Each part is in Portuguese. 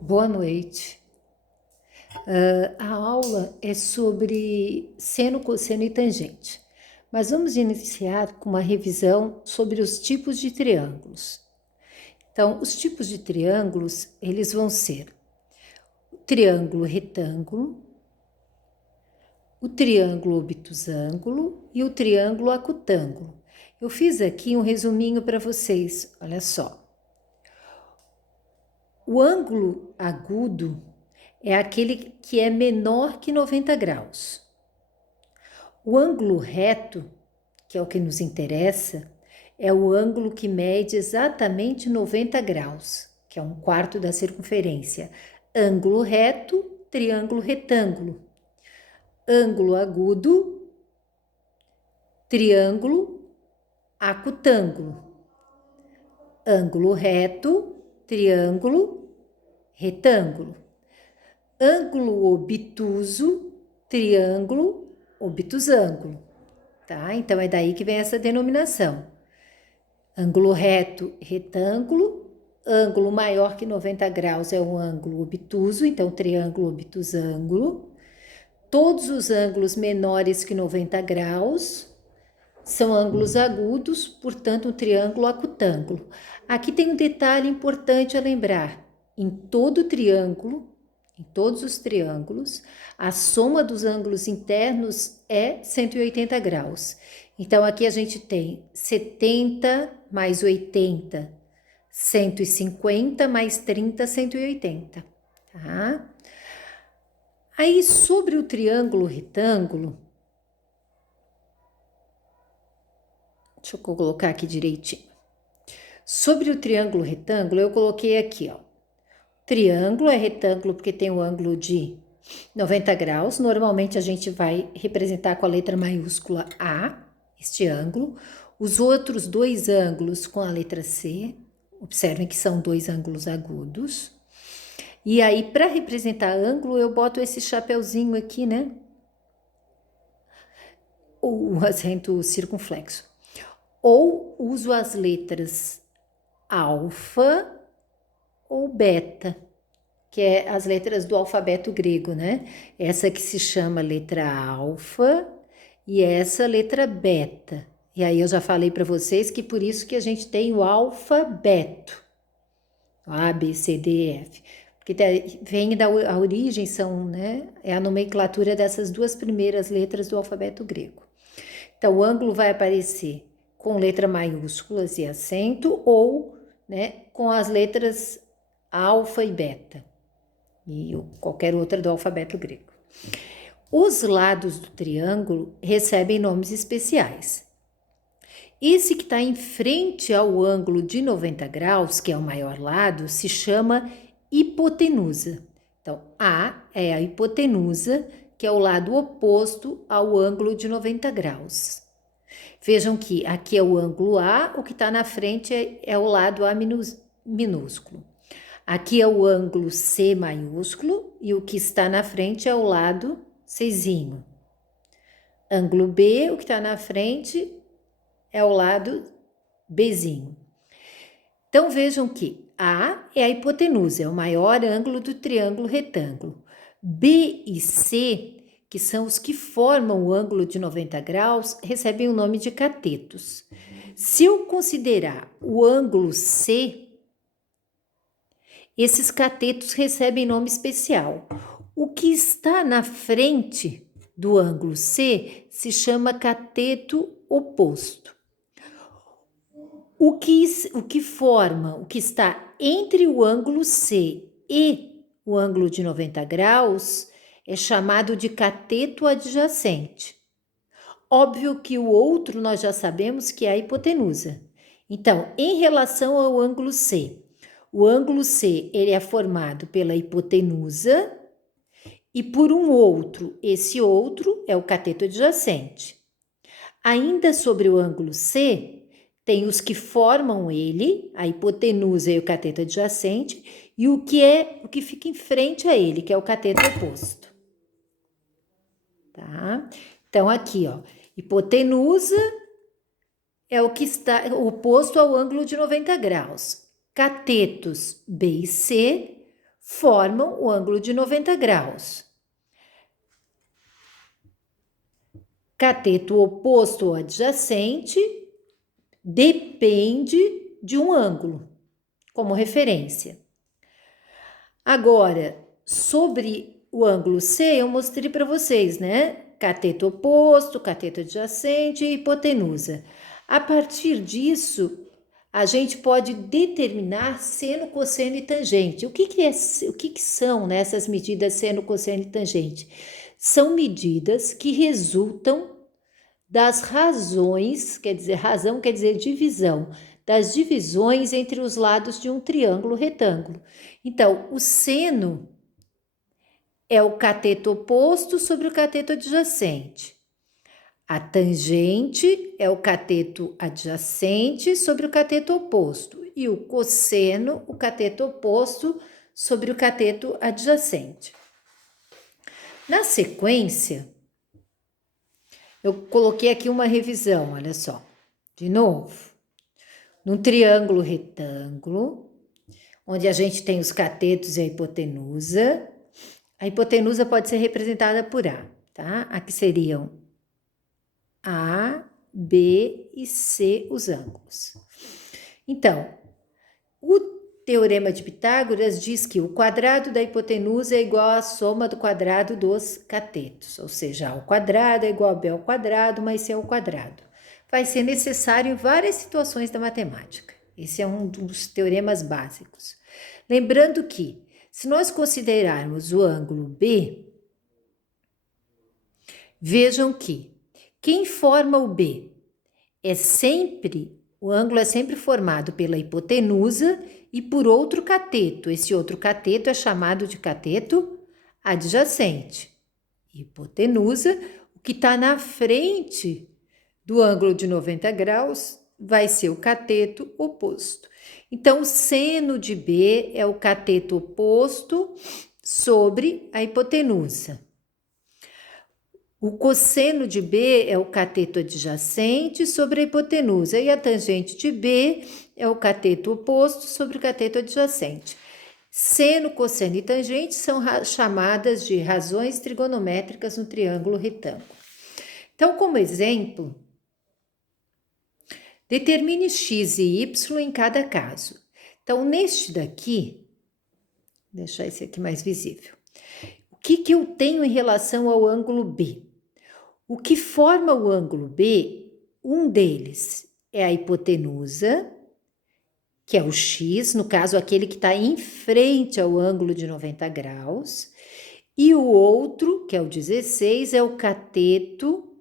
Boa noite. A aula é sobre seno, cosseno e tangente, mas vamos iniciar com uma revisão sobre os tipos de triângulos. Então, os tipos de triângulos, eles vão ser o triângulo retângulo, o triângulo obtusângulo e o triângulo acutângulo. Eu fiz aqui um resuminho para vocês, olha só. O ângulo agudo é aquele que é menor que 90 graus. O ângulo reto, que é o que nos interessa, é o ângulo que mede exatamente 90 graus, que é um quarto da circunferência. Ângulo reto, triângulo retângulo. Ângulo agudo, triângulo acutângulo. Ângulo reto, triângulo retângulo. Ângulo obtuso, triângulo obtusângulo, tá? Então é daí que vem essa denominação. Ângulo reto, retângulo. Ângulo maior que 90 graus é o ângulo obtuso, então triângulo obtusângulo. Todos os ângulos menores que 90 graus são ângulos agudos, portanto, um triângulo acutângulo. Aqui tem um detalhe importante a lembrar. Em todo triângulo, em todos os triângulos, a soma dos ângulos internos é 180 graus. Então, aqui a gente tem 70 mais 80, 150 mais 30, 180, tá? Aí, sobre o triângulo retângulo, deixa eu colocar aqui direitinho. Sobre o triângulo retângulo, eu coloquei aqui, ó. Triângulo é retângulo porque tem o ângulo de 90 graus. Normalmente a gente vai representar com a letra maiúscula A, este ângulo. Os outros dois ângulos com a letra C. Observem que são dois ângulos agudos. E aí, para representar ângulo, eu boto esse chapeuzinho aqui, né? O acento circunflexo. Ou uso as letras alfa ou beta, que é as letras do alfabeto grego, né? Essa que se chama letra alfa e essa letra beta. E aí eu já falei para vocês que por isso que a gente tem o alfabeto. A, B, C, D, E, F. Porque vem da a origem, são, né? É a nomenclatura dessas duas primeiras letras do alfabeto grego. Então, o ângulo vai aparecer com letra maiúsculas e acento ou, né, com as letras alfa e beta e qualquer outra do alfabeto grego. Os lados do triângulo recebem nomes especiais. Esse que está em frente ao ângulo de 90 graus, que é o maior lado, se chama hipotenusa. Então, A é a hipotenusa, que é o lado oposto ao ângulo de 90 graus. Vejam que aqui é o ângulo A, o que está na frente é o lado A minúsculo. Aqui é o ângulo C maiúsculo e o que está na frente é o lado Czinho. Ângulo B, o que está na frente é o lado Bzinho. Então, vejam que A é a hipotenusa, é o maior ângulo do triângulo retângulo. B e C, que são os que formam o ângulo de 90 graus, recebem o nome de catetos. Se eu considerar o ângulo C, esses catetos recebem nome especial. O que está na frente do ângulo C se chama cateto oposto. O que forma, o que está entre o ângulo C e o ângulo de 90 graus é chamado de cateto adjacente. Óbvio que o outro nós já sabemos que é a hipotenusa. Então, em relação ao ângulo C, o ângulo C ele é formado pela hipotenusa e por um outro, esse outro é o cateto adjacente. Ainda sobre o ângulo C, tem os que formam ele, a hipotenusa e o cateto adjacente, e o que fica em frente a ele, que é o cateto oposto. Tá? Então, aqui, ó, hipotenusa é o que está oposto ao ângulo de 90 graus. Catetos B e C formam o ângulo de 90 graus. Cateto oposto ou adjacente depende de um ângulo, como referência. Agora, sobre o ângulo C, eu mostrei para vocês, né? Cateto oposto, cateto adjacente e hipotenusa. A partir disso, a gente pode determinar seno, cosseno e tangente. O que são, né, essas medidas seno, cosseno e tangente? São medidas que resultam das razões, razão quer dizer divisão, das divisões entre os lados de um triângulo retângulo. Então, o seno é o cateto oposto sobre o cateto adjacente. A tangente é o cateto adjacente sobre o cateto oposto. E o cosseno, o cateto oposto sobre o cateto adjacente. Na sequência, eu coloquei aqui uma revisão, olha só. De novo, num triângulo retângulo, onde a gente tem os catetos e a hipotenusa pode ser representada por A, tá? Aqui seriam A, B e C os ângulos. Então, o teorema de Pitágoras diz que o quadrado da hipotenusa é igual à soma do quadrado dos catetos, ou seja, A ao quadrado é igual a B ao quadrado mais C ao quadrado. Vai ser necessário em várias situações da matemática. Esse é um dos teoremas básicos. Lembrando que, se nós considerarmos o ângulo B, vejam que quem forma o B o ângulo é sempre formado pela hipotenusa e por outro cateto. Esse outro cateto é chamado de cateto adjacente. Hipotenusa, o que está na frente do ângulo de 90 graus vai ser o cateto oposto. Então, o seno de B é o cateto oposto sobre a hipotenusa. O cosseno de B é o cateto adjacente sobre a hipotenusa e a tangente de B é o cateto oposto sobre o cateto adjacente. Seno, cosseno e tangente são chamadas de razões trigonométricas no triângulo retângulo. Então, como exemplo, determine x e y em cada caso. Então, neste daqui, vou deixar esse aqui mais visível. O que eu tenho em relação ao ângulo B? O que forma o ângulo B, um deles é a hipotenusa, que é o x, no caso aquele que está em frente ao ângulo de 90 graus, e o outro, que é o 16, é o cateto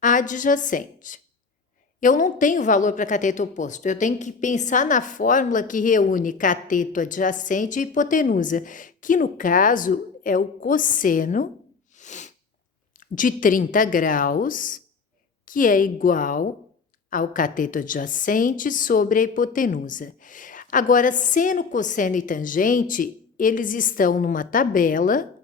adjacente. Eu não tenho valor para cateto oposto, eu tenho que pensar na fórmula que reúne cateto adjacente e hipotenusa, que no caso é o cosseno de 30 graus, que é igual ao cateto adjacente sobre a hipotenusa. Agora, seno, cosseno e tangente, eles estão numa tabela,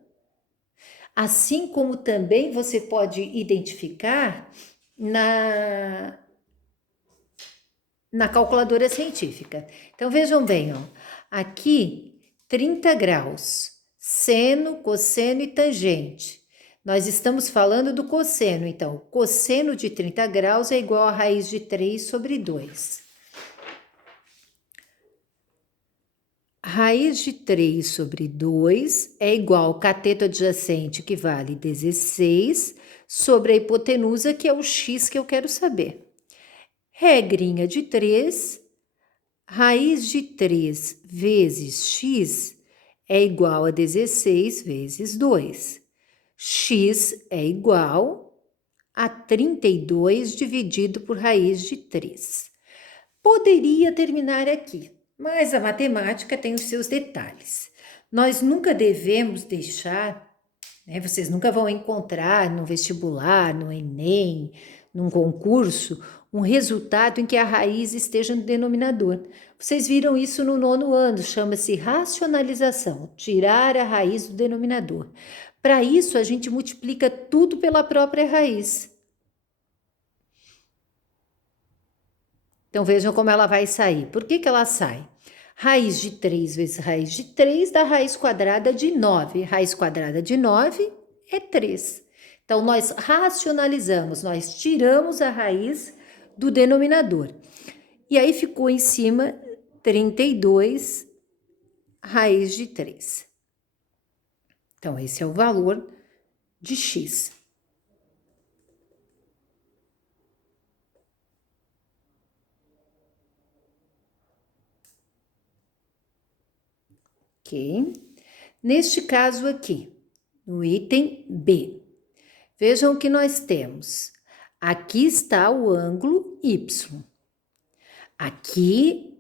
assim como também você pode identificar na calculadora científica. Então, vejam bem, ó, aqui 30 graus, seno, cosseno e tangente. Nós estamos falando do cosseno, então, o cosseno de 30 graus é igual a raiz de 3 sobre 2. Raiz de 3 sobre 2 é igual ao cateto adjacente, que vale 16, sobre a hipotenusa, que é o x que eu quero saber. Regrinha de 3, raiz de 3 vezes x é igual a 16 vezes 2. X é igual a 32 dividido por raiz de 3. Poderia terminar aqui, mas a matemática tem os seus detalhes. Nós nunca devemos deixar, né, vocês nunca vão encontrar no vestibular, no Enem, num concurso, um resultado em que a raiz esteja no denominador. Vocês viram isso no 9º ano, chama-se racionalização, tirar a raiz do denominador. Para isso, a gente multiplica tudo pela própria raiz. Então, vejam como ela vai sair. Por que ela sai? Raiz de 3 vezes raiz de 3 dá raiz quadrada de 9. Raiz quadrada de 9 é 3. Então, nós racionalizamos, nós tiramos a raiz do denominador. E aí ficou em cima 32 raiz de 3. Então, esse é o valor de x. Ok? Neste caso aqui, no item B, vejam o que nós temos. Aqui está o ângulo Y. Aqui,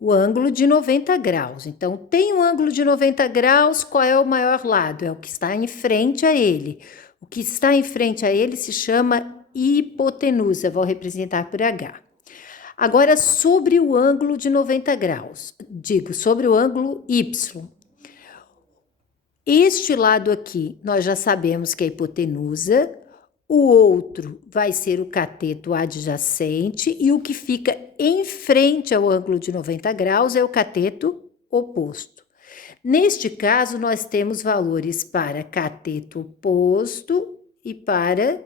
o ângulo de 90 graus. Então, tem um ângulo de 90 graus, qual é o maior lado? É o que está em frente a ele. O que está em frente a ele se chama hipotenusa, vou representar por H. Agora, sobre o ângulo de 90 graus, digo, sobre o ângulo Y. Este lado aqui, nós já sabemos que é hipotenusa, o outro vai ser o cateto adjacente e o que fica em frente ao ângulo de 90 graus é o cateto oposto. Neste caso, nós temos valores para cateto oposto e para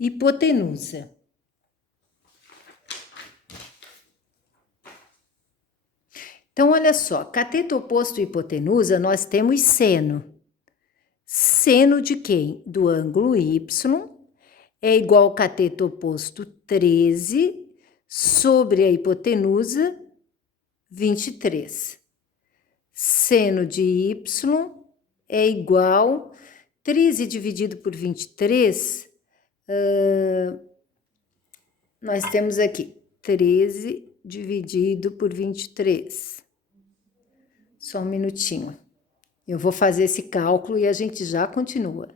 hipotenusa. Então, olha só, cateto oposto e hipotenusa, nós temos seno. Seno de quem? Do ângulo Y é igual ao cateto oposto 13 sobre a hipotenusa 23. Seno de Y é igual 13 dividido por 23, nós temos aqui 13 dividido por 23. Só um minutinho. Eu vou fazer esse cálculo e a gente já continua.